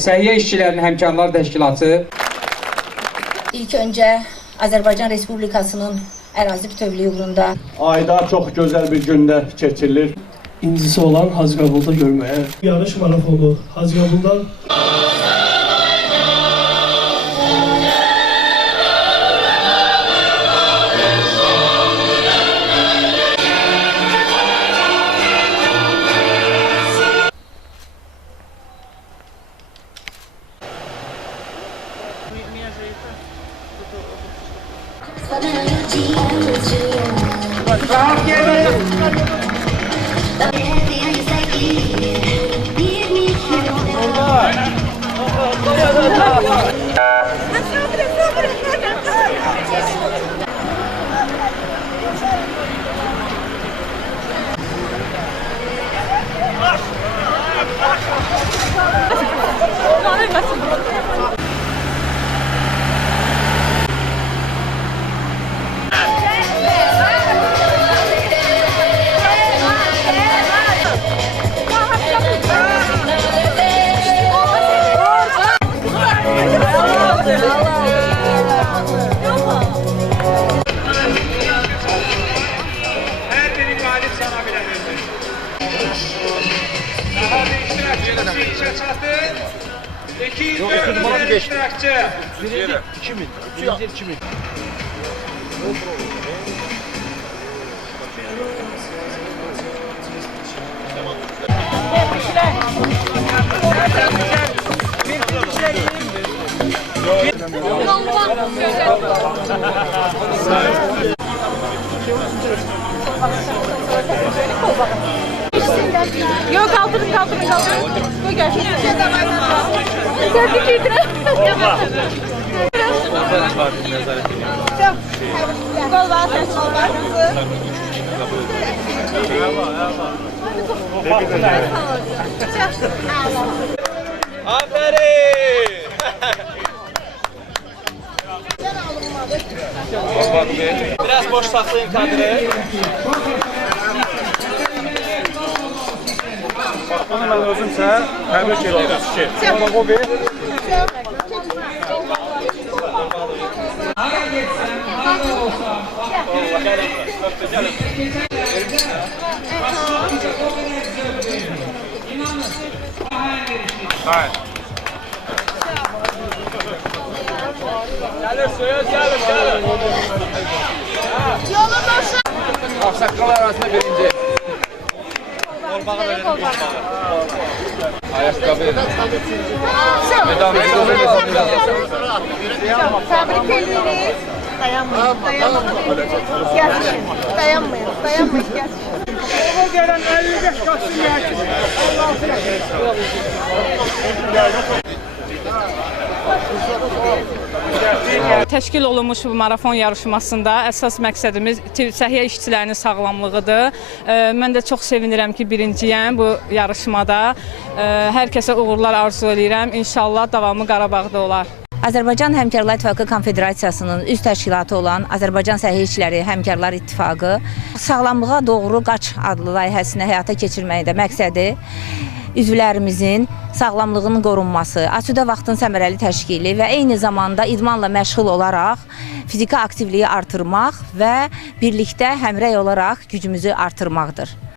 Səhiyyə İşçilərinin Həmkarlar Təşkilatı İlk öncə Azərbaycan Respublikasının ərazi bütövlüyü uğrunda ayda çox gözəl bir gündə keçirilir. İncisi olan Hacıqabulda görməyə. Yarış marafonu Hacıqabuldan. Yok, kaldırın. Bu gerçek. Tebrik ederim. Gol var, sen sol var. Aferin. Biraz boş saklayın kadını. Onu mən özümsə təbrik edirəm. Amma o bir Gelin. Yolu boşa. Aksakallar arasında birinci. Kolbağa verelim. Ayakkabı. Medam Tebrik ederiz. Dayanmayın. Dayanmayın. o gələn 55 qaçsın gəlsin. 56 Təşkil olunmuş bu marafon yarışmasında əsas məqsədimiz səhiyyə işçilərinin sağlamlığıdır. Mən də çox sevinirəm ki, birinciyəm bu yarışmada. Hər kəsə uğurlar arzu edirəm. İnşallah davamı Qarabağda olar. Azərbaycan Həmkarlar İttifaqı Konfederasiyasının üzv təşkilatı olan Azərbaycan Səhiyyə İşçiləri Həmkarlar İttifaqı Sağlamlığa Doğru Qaç adlı layihəsini həyata keçirməkdə məqsədi üzvlərimizin sağlamlığının qorunması, asudə vaxtın səmərəli təşkili və eyni zamanda idmanla məşğul olaraq fiziki aktivliyi artırmaq və birlikdə həmrəy olaraq gücümüzü artırmaqdır.